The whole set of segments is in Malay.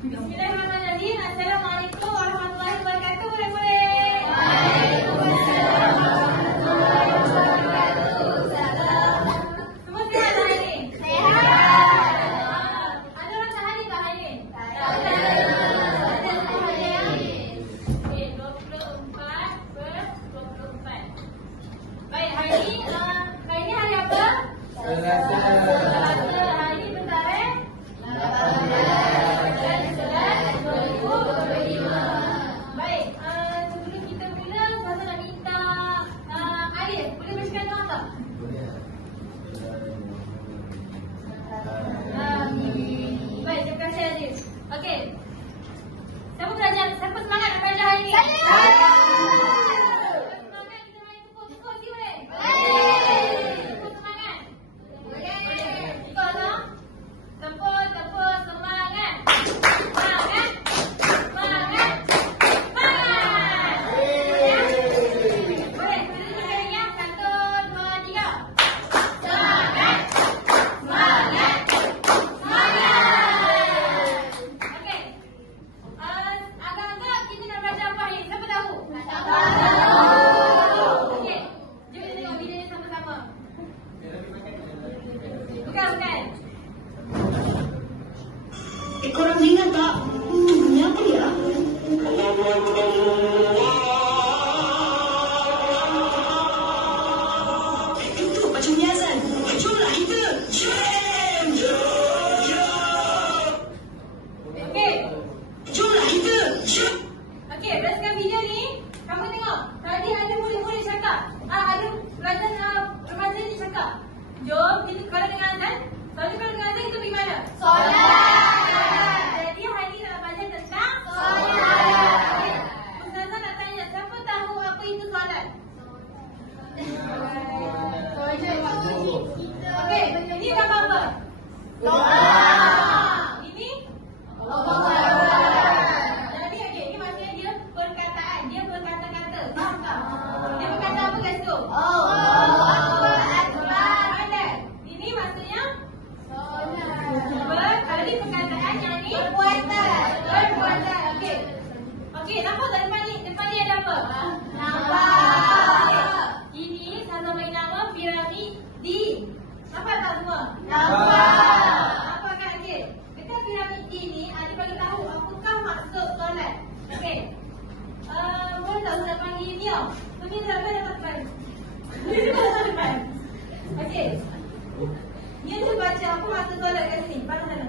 Bismillahirrahmanirrahim. Assalamualaikum warahmatullahi wabarakatuh. Murid-murid. Waalaikumsalam warahmatullahi wabarakatuh. Semua sihat hari ni? Sehat. Ada orang tak hadir tak hari ni? Ada. Ada tak hadir? Okey, 24/24. Baik, hari ni hari apa? Selasa. Hari ni bentar 18/11/2025. Baik, sebelum kita mula, saya nak minta Arif, boleh bacakan doa tak? Amin. Baik, terima kasih Arif. Okey. Siapa belajar? Siapa semangat nak belajar hari ni? Saya. Semangat kita main tukar-tukar sikit boleh? Tepuk semangat. Ikut tak? Tepuk semangat. Semangat. Semangat. Semangat. Boleh, kita dulu sekali ya. 1, 2, 3. Semangat. Semangat. Semangat. Okey. Agak-agak kita nak belajar apa hari? Siapa tahu? Okey. Jom kita tengok video ni sama-sama. Bukan. Korang dengar tak? Bunyi apa dia? Itu macam bunyi azan. Jomlah kita. Okey. Jomlah kita. Okey, berdasarkan video ni, kamu tengok. Tadi ada murid-murid cakap. Ada pelajar remaja ni cakap. Jom, kita kalau dengan azan. Selalu kalau dengan azan kita pergi mana? Solat. Jadi hari ni nak belajar tentang Solat. Okey. Ustazah nak tanya, siapa tahu apa itu solat? Okey, ini nama apa? Doa. Ini? Allahu Jadi okey, ini maksudnya dia perkataan, dia berkata-kata. Faham tak? Dia berkata apa kat situ? Allahu Akbar. Solat. Ini maksudnya berkali perkataan yang ni perbuatan. Okey. Okey, nampak tak depan ni? Depan ni ada apa? Nampak. Ini Ustazah bagi nama piramidi. Nampak tak semua? Nampak. Nampak kan Adik? Dekat piramidi ni, Adik bagi tahu apakah maksud solat. Okey. Boleh tak Ustazah panggil Nio? Pergi depan depan. Dia depan depan. Okey. Nio cuba baca apa maksud solat kat sini. Mana sana?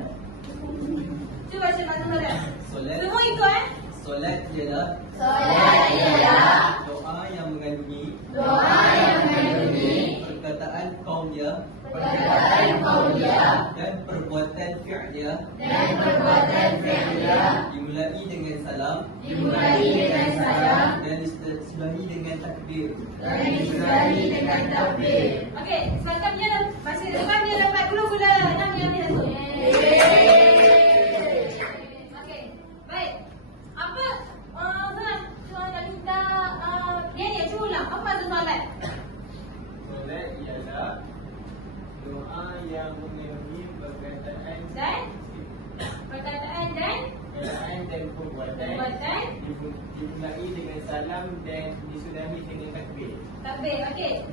Cuba baca maksud solat. Solat. Semua ikut Solat ialah Solat ialah doa yang mengandungi doa yang mengandungi perkataan qauliyah dan perbuatan fi'liyah dimulai dengan salam dan disebahi dengan takbir. Okey, sekarang dia masih depan dia dapat gula-gula 6 yang dia tu. Okey, baik. Apa saya nak minta dia cuba ulang. Apa tu solat? Solat ialah doa yang mengandungi perkataan dan perbuatan dimulai dengan salam dan disudahi dengan takbir. Takbir. Okey.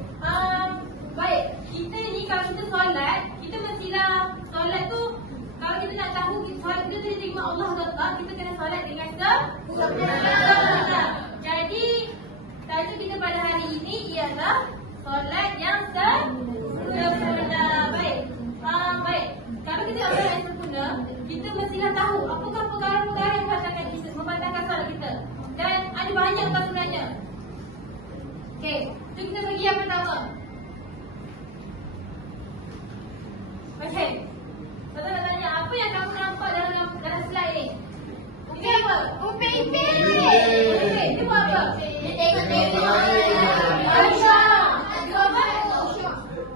Baik. Kita ni kalau kita solat, kita mestilah solat tu kalau kita nak tahu solat kita tu diterima Allah ke tak, kita kena solat dengan sempurna. Jadi tajuk kita pada hari ini ialah solat yang sempurna. Baik. Baik. Kalau kita nak solat yang sempurna, kita mestilah tahu apakah perkara-perkara yang membatalkan solat kita. Dan ada banyak kan sebenarnya. Okey, so kita pergi yang pertama. Okey. Saya nak tanya, apa yang kamu nampak dalam slide ni? Ini apa? Upin-ipin. Okey, dia buat apa? Dia tengok-tengok. Aisyah. Dia apa?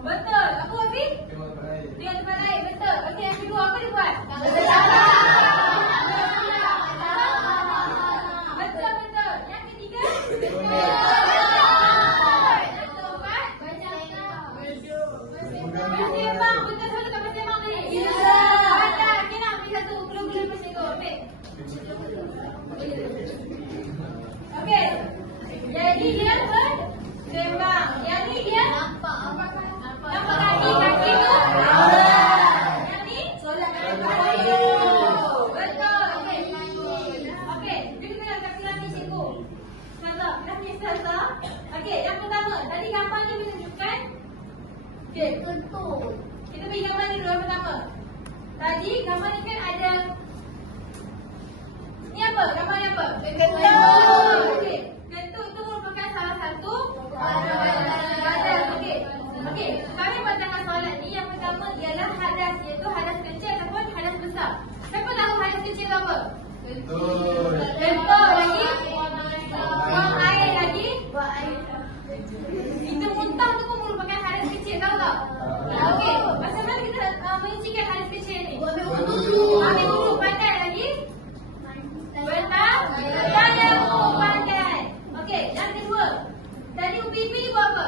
Betul. Apa Afiq? Tengok tempat lain. Dia tempat lain, betul. Okey, yang kedua apa dia buat? Bersalam. punya selesa. Okey, yang pertama, tadi gambar ni menunjukkan. Okey, Kentut. kita bagi gambar ni dulu yang pertama. Tadi gambar ni kan ada. Ni apa? Gambar ni apa? Kentut. Okey, kentut tu merupakan salah satu Badan. Okey. Okey, kami pandangan solat ni yang pertama ialah hadas, iaitu hadas kecil ataupun hadas besar. Siapa tahu hadas kecil tu apa? Kentut. Lagi? Buang air lagi? Kita muntah tu pun merupakan hadas kecil, tahu tak? Okey, macam mana kita mencikan hadas kecil ni? Ambil wudu, pandai lagi? Tayamum, pandai. Okey, yang kedua. Tadi pipi buat apa?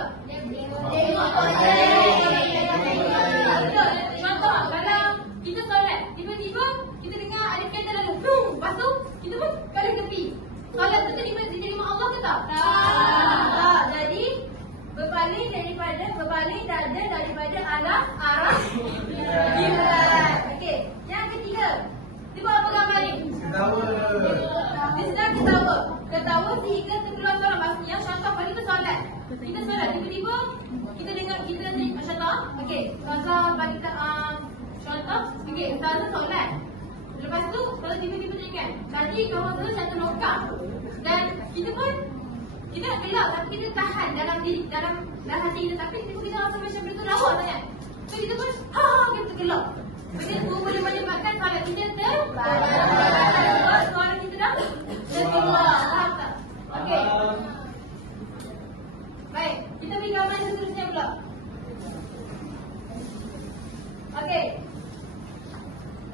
Contoh, kalau kita solat, tiba-tiba kita dengar ada kereta lalu, lepas tu kita pun kali tepi. Solat tu diterima Allah ke tak? Tak. Jadi berpaling dada daripada arah kiblat. Okey, yang ketiga. Dia buat apa gambar ni? Dia sedang ketawa. Ketawa sehingga terkeluar suara. Maksudnya contoh kalau kita solat. Kita solat tiba-tiba kita dengar kita ni contoh. Okey, Ustazah bagi contoh. Okey, Ustazah solat. Lepas tu kalau tiba-tiba ingat tadi kawan tu satu longkang. Dan kita pun kita nak gelak tapi kita tahan dalam hati kita, tapi tiba-tiba kita rasa macam benda tu lawa sangat. So kita pun kita tergelak. Benda tu boleh menyebabkan solat kita sebab suara kita dah terkeluar. Faham tak? Okey. Baik, kita beri gambar yang seterusnya pula. Okey.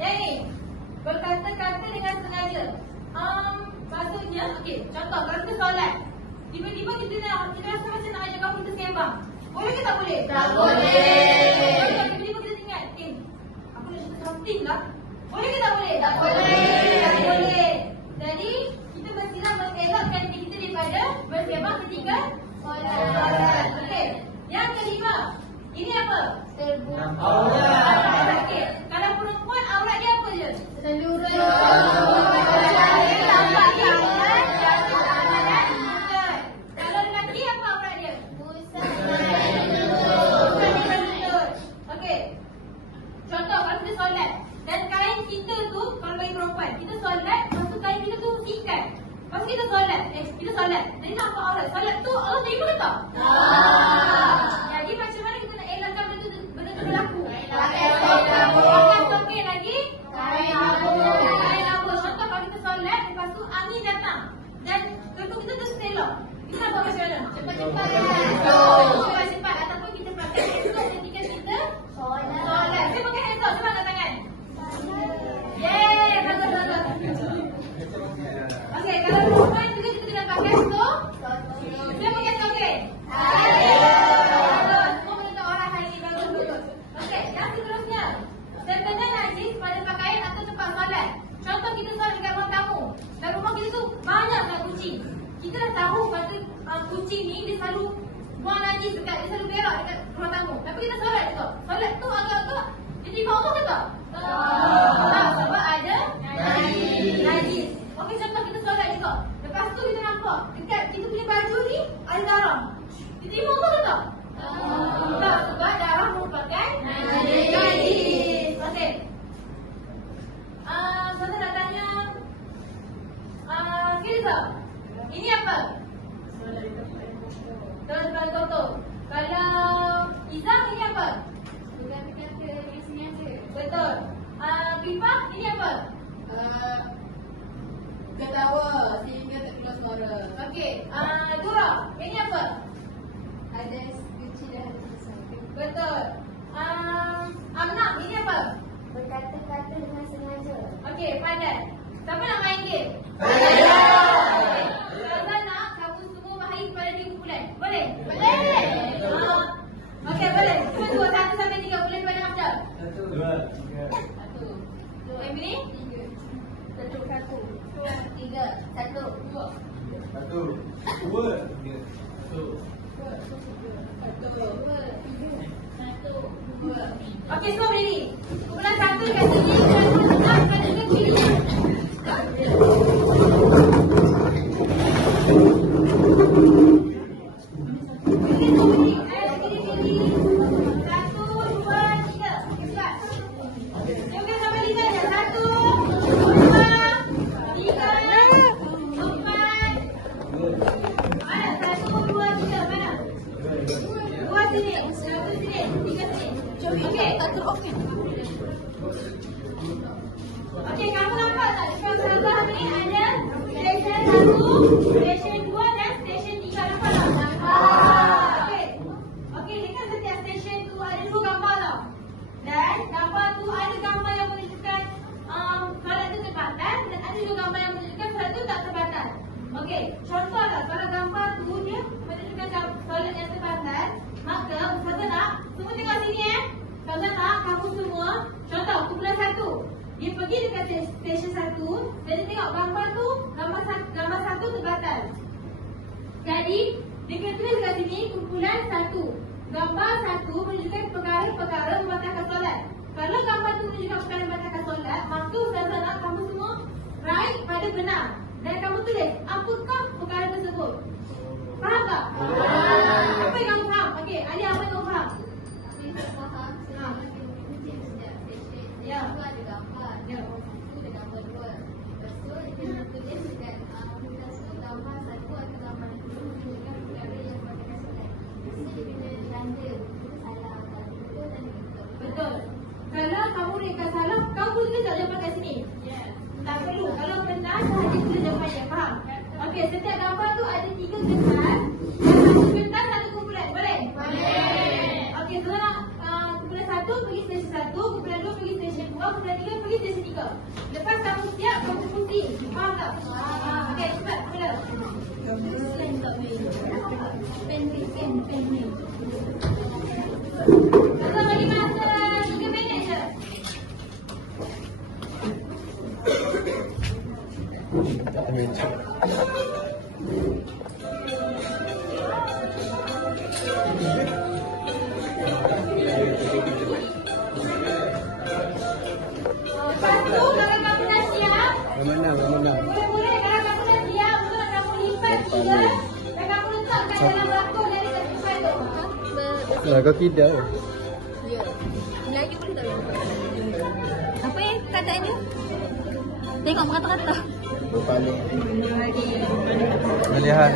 Yang ni berkata-kata dengan sengaja. Maksudnya, okey, contoh kalau kita solat, tiba-tiba kita rasa macam nak ajak kawan kita sembang. Boleh ke tak boleh? Tak boleh. Tiba-tiba kita ingat, aku nak cerita something lah. Boleh ke tak boleh? Tak boleh. Tak boleh. Jadi, kita mestilah mengelakkan diri kita daripada bersembang ketika solat. Okey. Yang kelima, ini apa? Aurat. Okey. Kalau perempuan aurat dia apa je? Seluruh. Kalau lelaki apa aurat dia? Okey. Contoh kalau kita solat dan kain kita tu kalau bagi perempuan, kita solat, lepas tu kain kita tu ikat. Lepas kita solat, kita solat. Jadi nampak aurat. Solat tu Allah terima ke tak? Jadi macam mana kita nak elakkan benda tu berlaku? Pakai topeng lagi? Kain apa? Contoh kalau kita solat, lepas tu angin datang dan kentut kita tu selok. Kita nak buat macam mana? Cepat-cepat. Cepat-cepat ataupun kita pakai handphone ketika kita solat. Saya pakai handphone, cuba angkat tangan. Yeay, bagus. Okey, kalau perempuan juga kita kena pakai kita pakai topeng. Semua menentu orang hari ni, bagus. Okey, yang seterusnya. Terkena najis pada pakaian atau tempat solat. Contoh kita solat dekat ruang tamu. Dan rumah kita tu banyak sangat kucing. Kita dah tahu kata kucing ni dia selalu buang najis dia selalu berak dekat ruang tamu. Tapi kita solat juga. Solat tu agak-agak dia terima Allah ke tak? Tak, sebab ada najis. Okey, contoh kita solat juga. Lepas tu kita nampak dekat kita punya baju ni ada darah. Dia terima Allah ke tak? Tak, sebab darah merupakan najis. Okey. Saya nak tanya Firza, ini apa? Solat Toto. Kalau Izam, ini apa? Betul. Pipa, ini apa? Ketawa sehingga terkeluar suara. Okey. Dura, ini apa? Ada kecil dan ada besar. Betul. Amna, ini apa? Berkata-kata dengan sengaja. Okey, pandai. Siapa nak main game? Saya. Saya nak kamu semua bahagi kepada 3 bulan. Boleh? Boleh. Okey, boleh. Cuba dua, 1 sampai 3 boleh pada macam. 1, 2, 3. 1. Yang ini? 1. 3. 1. 2. 1, 2, 3. 1. Okey, semua berdiri. Kumpulan 1 dekat sini, kumpulan 2 dekat kiri. Okey, kamu nampak tak dekat sebelah ni ada stesen 1, stesen 2 dan stesen 3. Nampak tak? Nampak. Okey. Okey, dekat setiap stesen tu ada 2 gambar tau. Dan gambar tu ada gambar yang menunjukkan solat tu tempatan dan ada juga gambar yang menunjukkan solat tu tak tempatan. Okey, contohlah kalau gambar tu dia menunjukkan solat yang tempatan, maka Ustazah nak semua tengok sini Ustazah nak kamu semua contoh kumpulan 1. Dia pergi dekat stesen 1 dan dia tengok gambar tu, gambar 1 tempatan. Jadi dia kena tulis kat sini kumpulan 1. Gambar 1 menunjukkan perkara-perkara membatalkan solat. Kalau gambar tu menunjukkan perkara membatalkan solat, maka Ustazah nak kamu semua write pada benar. Dan kamu tulis apakah perkara tersebut. Faham tak? Apa yang kamu faham? Okey, Alia apa yang kamu faham? Saya faham. Saya nanti mengikuti setiap stesen. Ya. Itu ada gambar. Ya. Itu ada gambar 2. Lepas tu dia nak tulis dekat gambar 1 atau gambar 2 menunjukkan perkara yang membatalkan solat. Mesti dia kena tanda itu salah atau betul dan betul. Betul. Kalau kamu rekan salah, kamu boleh tulis tak jawapan kat sini? Ya. Tak perlu. Kalau benar, sahaja tulis jawapannya. Faham? Okey, setiap gambar tu ada 3 kertas. Dan 1 kertas, 1 kumpulan. Boleh? Boleh. Okey, so kumpulan 1 pergi stesen 1, kumpulan 2 pergi stesen 2, kumpulan 3 pergi stesen 3. Lepas kamu siap, kamu putih. Faham tak? Okey, cepat. Mula. Pen ni. Kita bagi masa 3 minit je. Lepas tu kalau kamu dah siap, boleh kalau kamu dah siap, mula kamu lipat dia dan kamu letakkan dalam rakuk dari tempat tu. Kau kidal. Ya. Lagi boleh tak? Apa yang keadaan dia? Tengok merata-rata. Melihat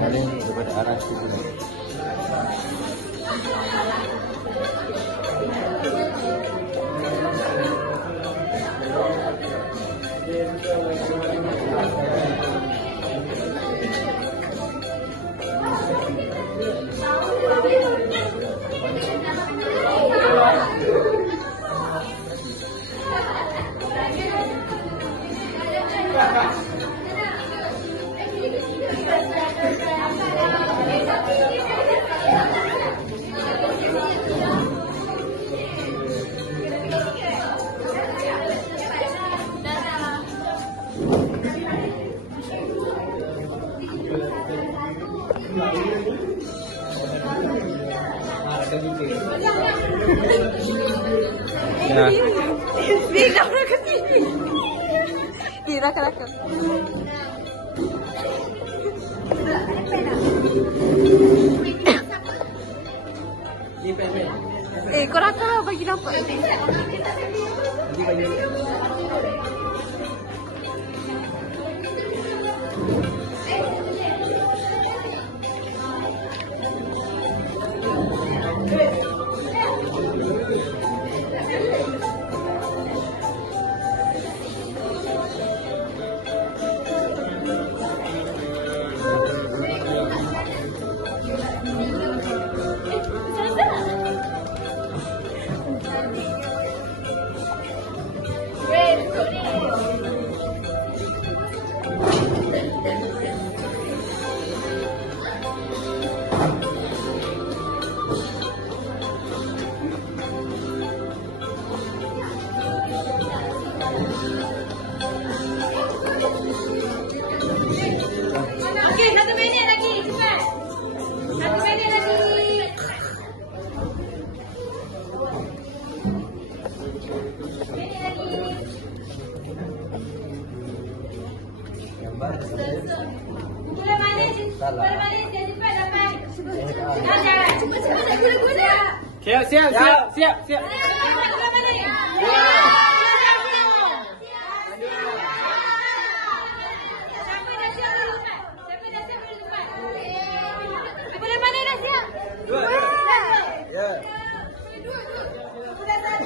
paling daripada arah situ. Ya. Bila nak ke sini? Rakam. Kau rakam bagi nampak. Okey, 1 minit lagi. Cepat. 1 minit lagi. Minit lagi. Kumpulan mana? Kumpulan mana? Cepat dapat. Dah. Cepat guna-guna. Siap. Kumpulan mana? Kumpulan mana dah siap? Ya. Kumpulan 1.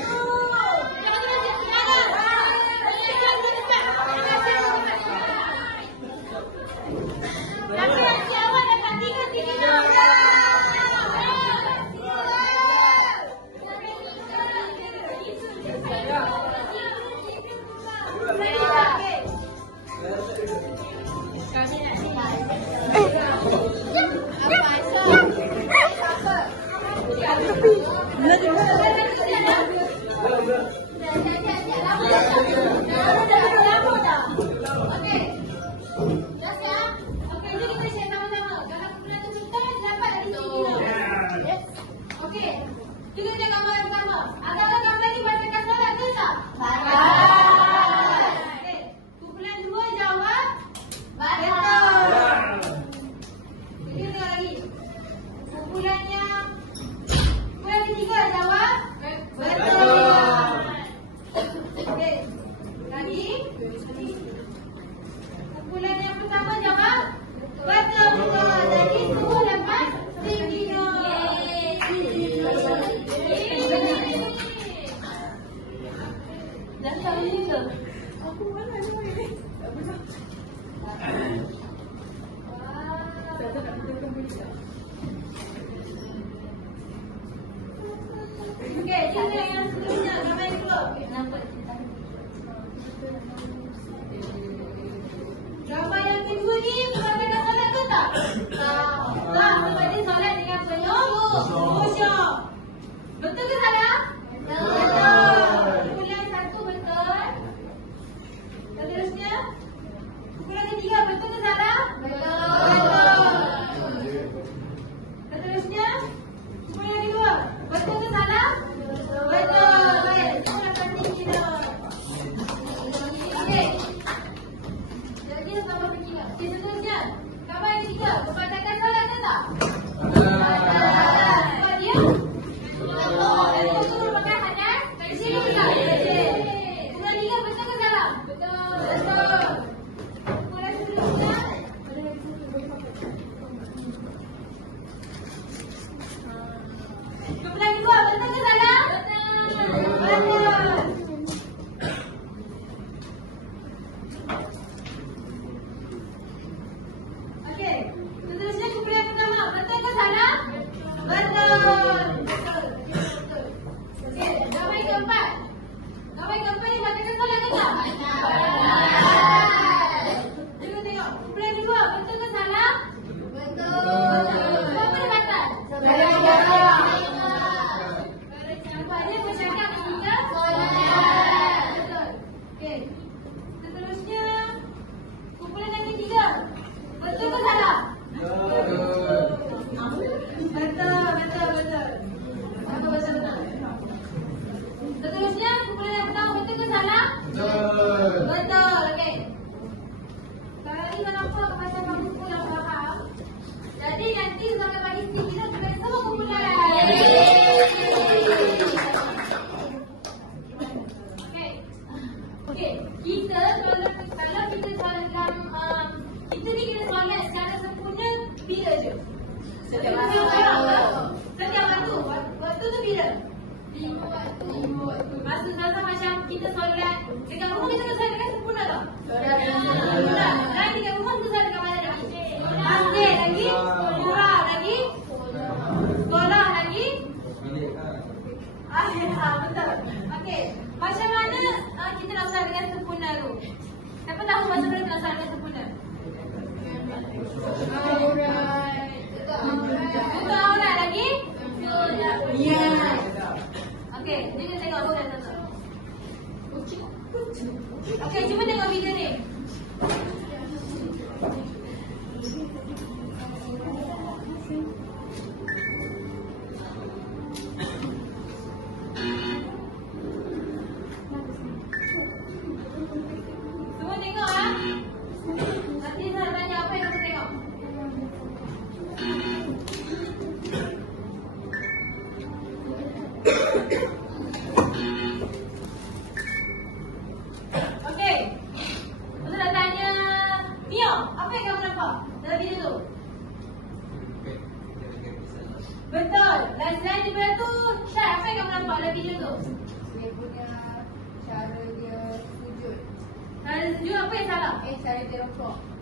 Siapa yang jawab dapat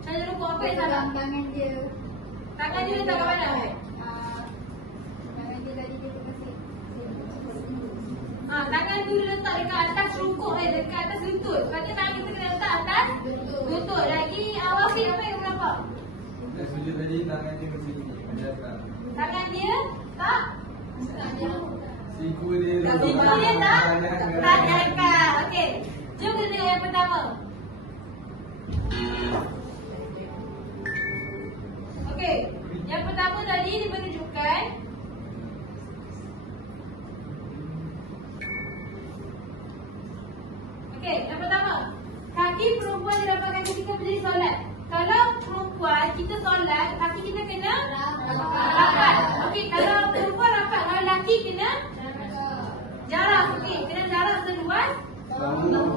'Cara Saya rukuk apa yang salah? Tangan dia. Tangan dia letak kat mana? Tangan dia tadi dia kasi. Tangan tu letak dekat atas rukuk dekat atas lutut. Lepas tangan kita kena letak atas lutut. Lagi Wafi apa yang kamu nampak? Dah sujud tadi tangan dia macam ni. Macam apa? Tangan dia tak? Siku dia. Siku dia tak? Tak dekat. Okey. Jom kita tengok yang pertama. Okey. Yang pertama tadi dia menunjukkan okey, yang pertama, kaki perempuan dirapatkan ketika berdiri solat. Kalau perempuan kita solat, kaki kita kena rapat. Okey, kalau perempuan rapat, kalau lelaki kena jarak. Okey, kena jarak seluas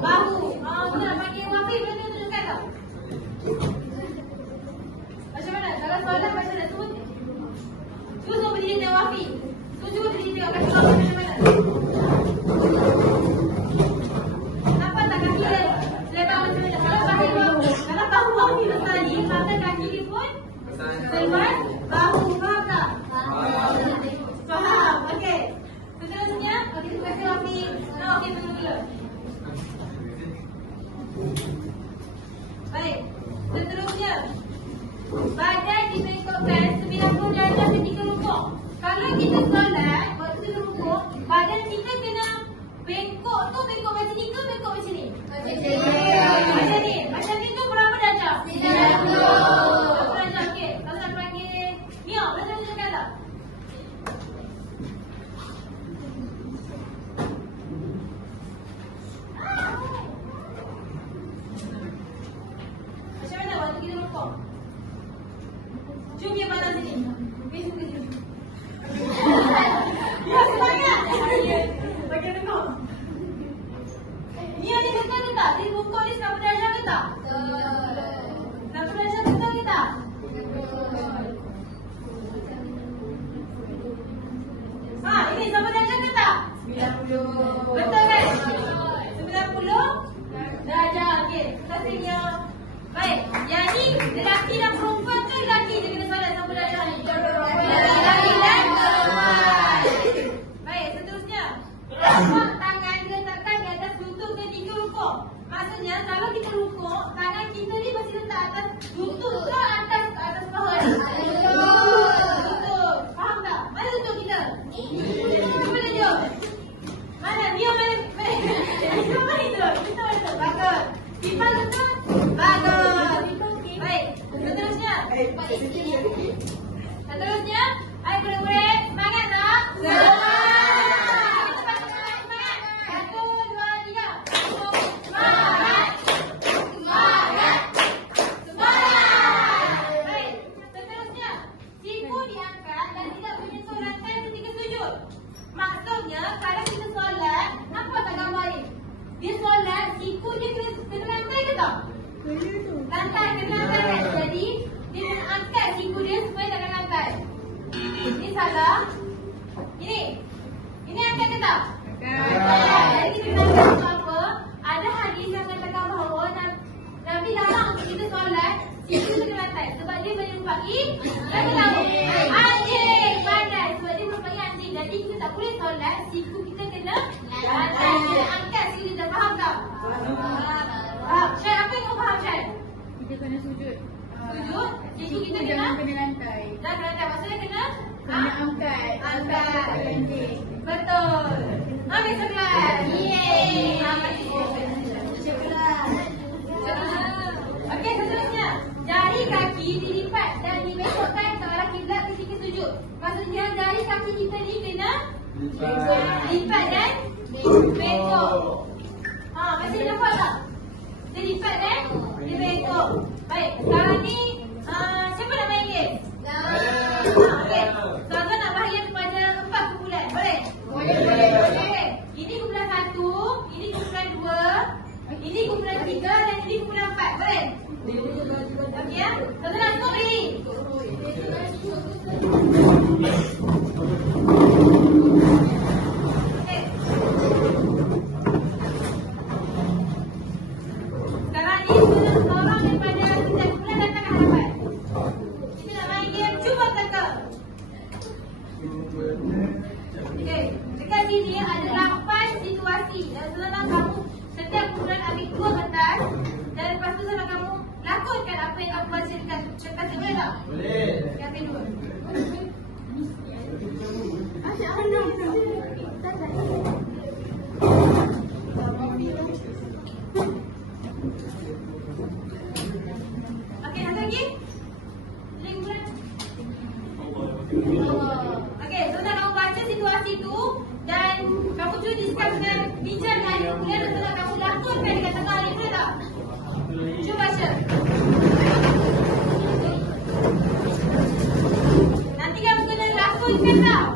bahu. Kita nak panggil Wafi, mana tunjukkan tau. Macam mana? Kalau solat macam mana? Cuba berdiri dengan Wafi. Cuba berdiri tengok kaki Wafi macam mana. Nampak tak kaki dia selebar macam mana? Kalau bahu Wafi besar ni, maka kaki dia pun seluas bahu. Faham tak? Faham. Okey. Seterusnya, kita kasih Wafi. Okey, tunggu. Baik. Seterusnya, badan dibengkokkan 90 darjah ketika rukuk. Kalau kita solat, waktu kita rukuk, badan kita kena bengkok tu bengkok macam ni ke bengkok macam ni? Macam ni. Macam ni tu berapa darjah? 90. Berapa darjah? Okey. Kalau nak panggil Mio, boleh tunjukkan tak? Macam mana waktu kita rukuk? Jom dia pandang sini. Facebook ke sini. Ya, semangat. Bagi tengok. Ni ada betul ke tak? Dia rukuk ni 90 darjah ke tak? 90 darjah betul ke tak? Ini 90 darjah ke tak? 90. Betul kan? 90 darjah. Okey, kita tengok. Baik, yang ni lelaki dan perempuan tu lelaki je kena solat 90 darjah ni. Lelaki dan perempuan. Baik, seterusnya. Letak tangan diletakkan di atas lutut ketika rukuk. Maksudnya kalau kita rukuk, tangan kita ni masih letak atas lutut ke atas bawah ni? Lutut. Faham tak? Mana lutut kita? Mana dia? Mana? Dia mana? Kita mana itu? Kita mana itu? Bagus. Pipal betul? Bagus. Baik. Seterusnya. Seterusnya. Ayo murid-murid. Semangat tak? Semangat. Semangat. 1, 2, 3. Semangat. Semangat. Semangat. Baik. Seterusnya. Siku diangkat dan tidak menyentuh lantai ketika sujud. Maksudnya kalau kita solat, nampak tak gambar ni? Dia solat, siku dia kena lantai ke tak? Lantai, kena lantai kan? Jadi, dia kena angkat siku dia supaya tak kena lantai. Ini salah. Ini angkat ke tak? Angkat. Jadi kita nak tahu apa? Ada hadis yang mengatakan bahawa Nabi larang untuk kita solat, siku dia kena lantai. Sebab dia menyerupai yang tahu. Anjing, badan. Sebab dia menyerupai anjing. Jadi kita tak boleh solat, siku kita kena lantai. Kena angkat siku kita. Faham tak? Faham. Syed, apa yang kau faham, Syed? Kita kena sujud. Sujud, siku kita Jangan kena kena lantai. dah kena lantai. Maksudnya kena Angkat. angkat. Anjing. Betul. Ambil sebelah. Yeay. Okey, seterusnya. Jari kaki dilipat dan dibengkokkan ke arah kiblat ketika sujud. Maksudnya jari kaki kita ni kena lipat dan bengkok. Masih nampak tak? Dia lipat dan dia bengkok. Baik, sekarang ni siapa nak main game? Okey. Tuan-tuan nak bahagi kepada 4 kumpulan. Boleh? Boleh. Okey. Ini kumpulan 1, ini kumpulan 2, ini kumpulan 3 dan ini kumpulan 4. Boleh? Okey ya? Tuan-tuan nak tengok berdiri. Okey. Sekarang ni kita nak tolong daripada kumpulan datang Okey, dekat sini ada 8 situasi. Dan senang kamu setiap kumpulan ambil 2 kertas dan lepas tu senang kamu lakonkan apa yang kamu baca dekat kertas tu, boleh tak? Boleh. Yang kedua. Okey, satu lagi. Lingkungan. Okey, sebentar kamu baca situasi tu dan kamu cuba discuss dengan bincang dengan adik kuliah dan sebentar kamu lakonkan dekat tengah adik, boleh tak? Cuba baca. Nanti kamu kena lakonkan tau.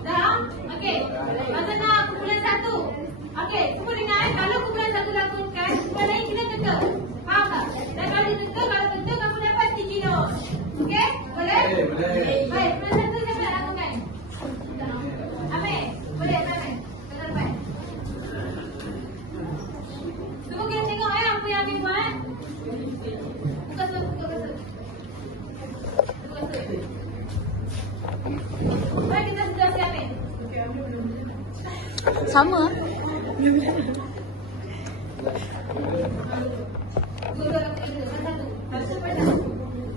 Dah? Okey. Masa nak kumpulan 1. Okey, cuba dengar kalau kumpulan 1 lakukan, kumpulan lain kena teka. Faham tak? Dan kalau diteka, kalau teka kamu dapat sticky note. Okey? Boleh? Boleh. Baik, kumpulan 1 siapa nak lakukan? Amir. Boleh, Amir. Tengok depan. Semua kita tengok apa yang Amir buat. Buka surat, buka surat. Buka surat. Baik, kita sudah siap, Amir. Sama.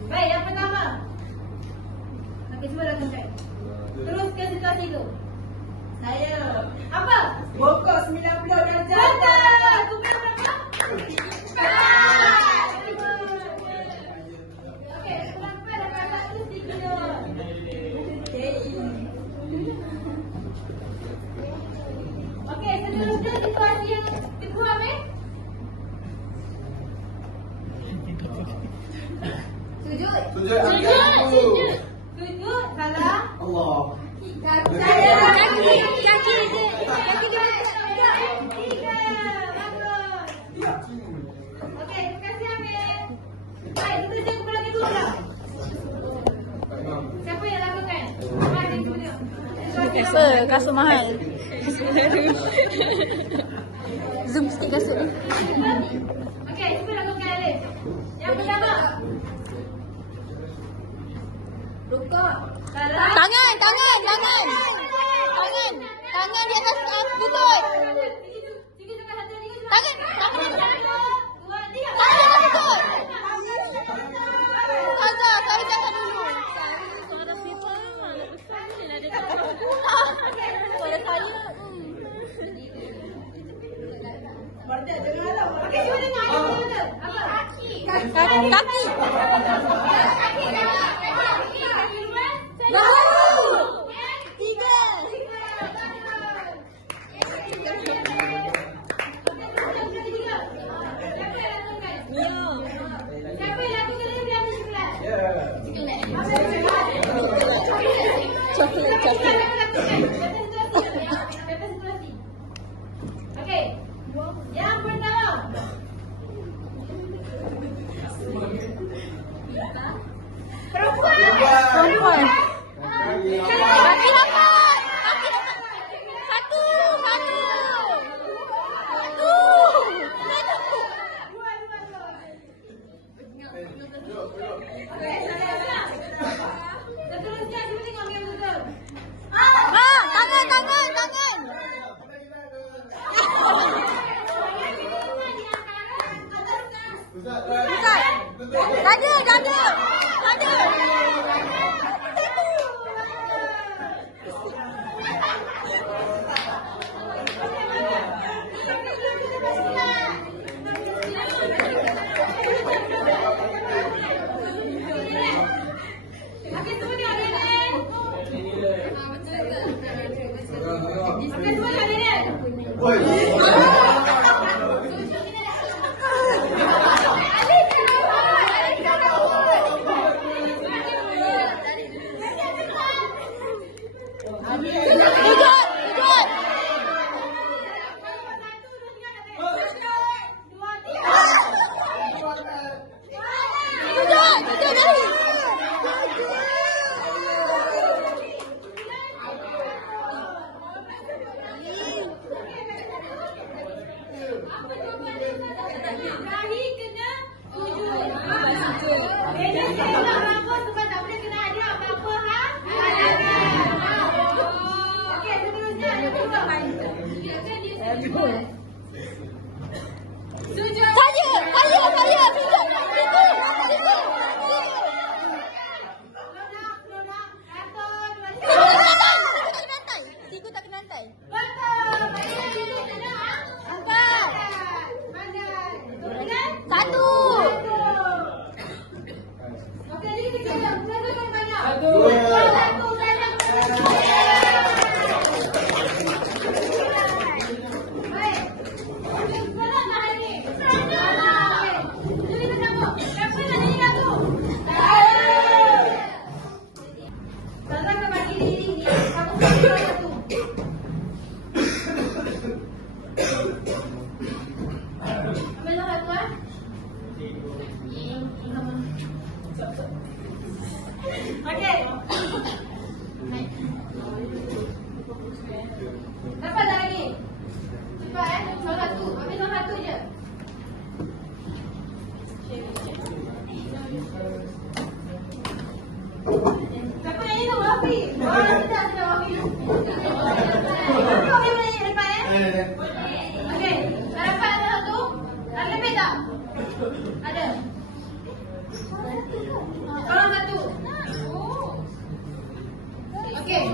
Baik, yang pertama. Okey, cuba lakukan. Teruskan situasi tu. Saya. Apa? Bokok 90 darjah. Betul! Kumpulan berapa? 4. Okey, kumpulan 4 dapat 1 sticky note. Okey, seterusnya situasi yang kedua, Amir. Sujud. Sujud angkat Sujud. dulu. Sujud. Salah. Allah. Saya. Kaki. Kaki. Kaki kita. Tiga. Bagus. Okey, terima kasih, Amir. Baik, kita siap kumpulan kedua dah. Siapa yang lakukan? Mari kita tengok. Kasa mahal. Zoom sikit kasut ni. Okey, cuba lakukan, Alif. Yang pertama. Rukuk. Salah. Tangan. Tangan di atas lutut. Tiga sampai satu ni. Tangan. Dua, tiga. Tangan di atas lutut. Azhar, tarik tangan dulu. Suara siapa? Suara saya. Okey, cuba dengar. Betul. Apa? Kaki. Kaki. Baru. 3. Siapa yang lakukan ini biar sebelah? Coklat. Okey. Yang pertama. Perempuan. Kaki dapat. Satu. Seterusnya cuba tengok yang betul. Tangan. Dada. Okey, semua tengok Daniel. Okey, semua tengok Daniel. Tiga. Satu. Okey. Dapat tak lagi? Cepat soal satu. Ambil soal satu je. Siapa yang ini tu? Wafi. Oh, tidak sudah Wafi. Kau yang mana yang depan Okey. Dah dapat ada satu? Ada lebih tak? Ada. Tolong satu. Okey.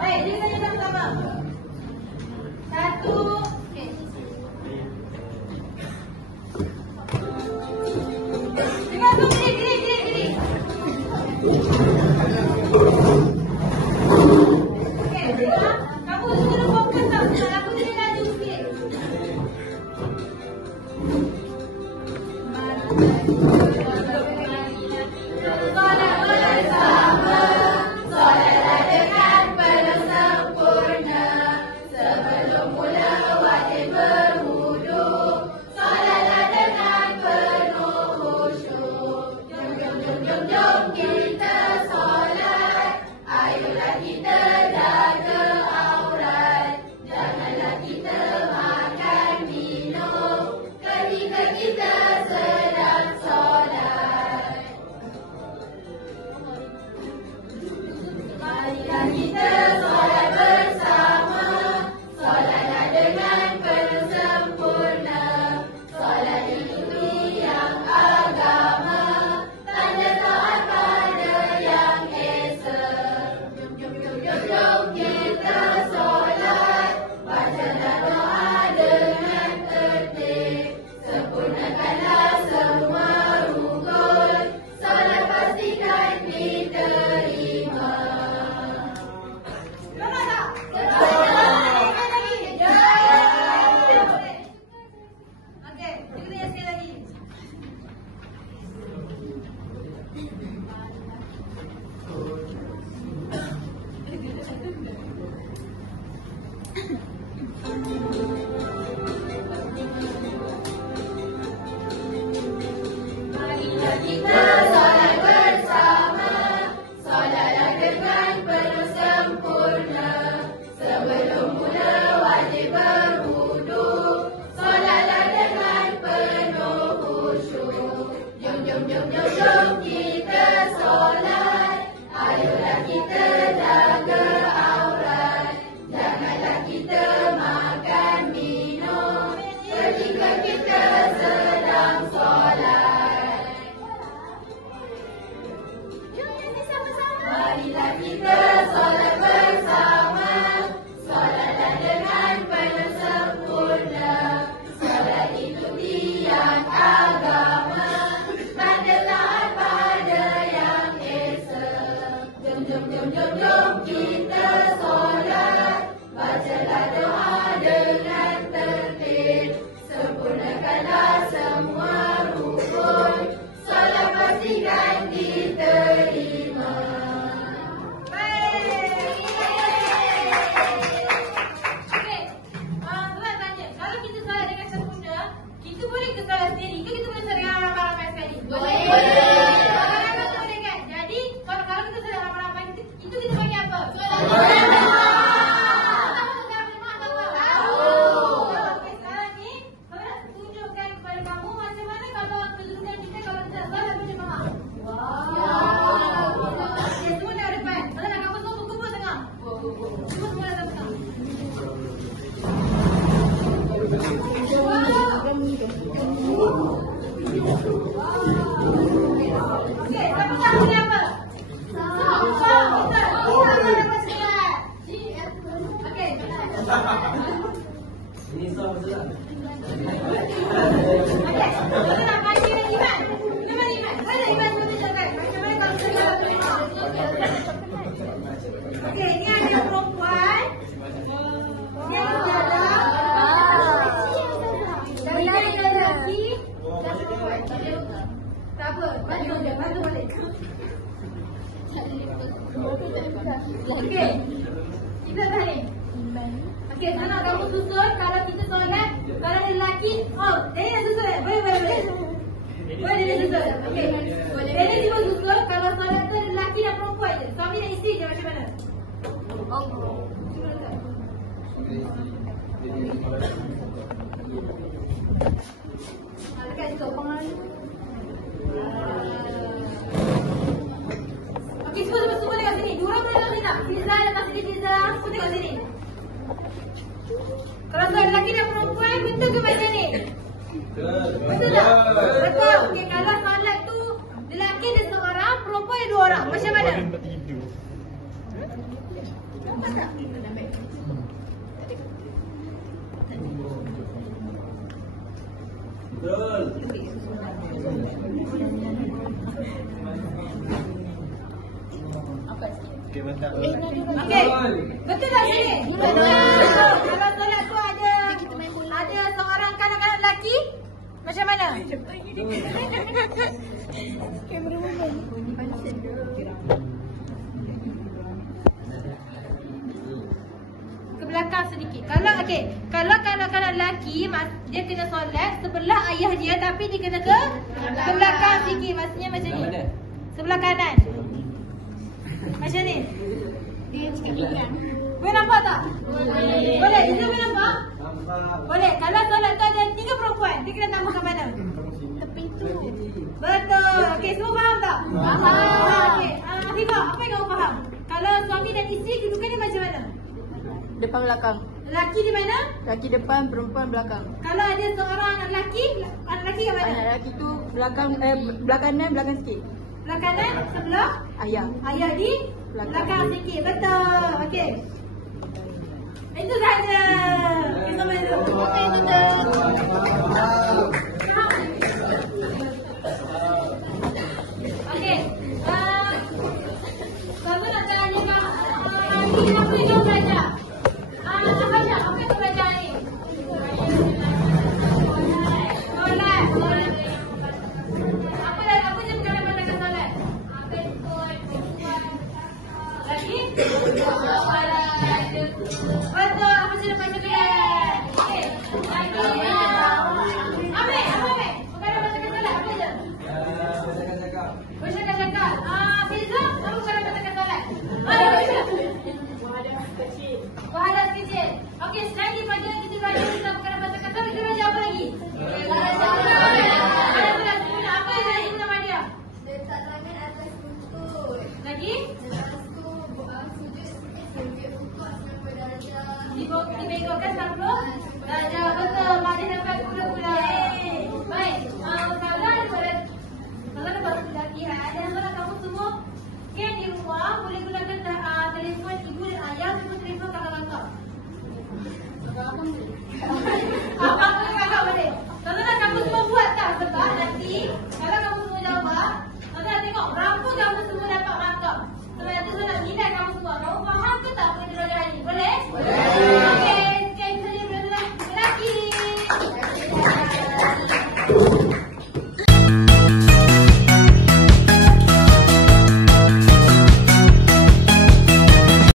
Baik, jadi saja sama-sama. Satu. Okey. Dengar tu, gini. Okey, dengar. Kamu suruh fokus tau. Aku jadi laju sikit. Itu kita panggil Okey, ni ada perempuan. Ni ada saudara. Dan ni ada lelaki. Tak apa, bantu je, bantu balik. Okey, kita dah ni. Okey, sekarang kamu susun kalau kita solat, kalau ada lelaki, oh, Dani dah susun. Boleh. Boleh dia susun. Okey. Dani cuba susun kalau solat tu ada lelaki dan perempuan je. Suami dan isteri je macam mana? Dekat situ. Okey, semua dekat sini. Dua orang boleh tengok sini tak? Fiza datang sini, Fiza. Semua tengok sini. Kalau solat lelaki dan perempuan, betul ke macam ni? Betul tak? Betul. Okey, kalau solat tu lelaki ada seorang, perempuan ada dua orang. Macam mana? Nampak tak? Betul. Okey, mantap. Okey. Betul tak sini? Betul. Kalau solat tu ada seorang kanak-kanak lelaki, macam mana? Ke belakang sedikit. Kalau kanak-kanak lelaki, dia kena solat sebelah ayah dia, tapi dia kena ke belakang sedikit. Maksudnya macam ni. Sebelah kanan. Macam ni. Boleh nampak tak? Boleh. Dia boleh nampak? Boleh. Kalau solat tu ada 3 perempuan, dia kena tambah ke mana? Tepi tu. Betul. Okey, semua faham tak? Faham. Okey. Hafifah, apa yang kamu faham? Kalau suami dan isteri kedudukannya macam mana? Depan belakang. Lelaki di mana? Laki depan, perempuan belakang. Kalau ada seorang anak lelaki yang mana? Anak lelaki tu belakang belah kanan, belakang sikit. Belah kanan, sebelah Ayah. ayah di belakang sikit. Betul. Okey. Itu saja. Okey, sampai itu. Okey, itu je. Okey. Kamu nak tanya Kak, ini apa yang kamu belajar? Apa yang kamu belajar ni? Solat. Apa je perkara pandangkan solat? Lagi? Betul, apa je lepas cakap? Okey. Lagi. Ambil. Perkara pandangkan solat, apa je? Bercakap-cakap. Fiza, apa perkara pandangkan solat? Wahadah kecil. Okey, selain daripada kita belajar tentang perkara pandangkan solat, kita belajar apa lagi? Apa yang lain nama dia? Letak tangan atas lutut. Lagi? Lepas tu sujud sambil rukuk sampai darjah. Dibengkokkan 10 darjah. Betul. Mak dia dapat gula-gula. Baik. Kalau ada baru latihan, dan kalau kamu semua scan di rumah, boleh gunakan telefon ibu dan ayah ataupun telefon kakak-kakak. Abang boleh, kakak boleh. Kalau nak kamu semua buat tak? Sebab nanti kalau kamu semua jawab, nanti nak tengok berapa kamu semua dapat markah. Sebab nanti saya nak nilai kamu semua. Kamu faham ke tak apa yang dia belajar ni? Boleh? Okey, scan saja lelaki.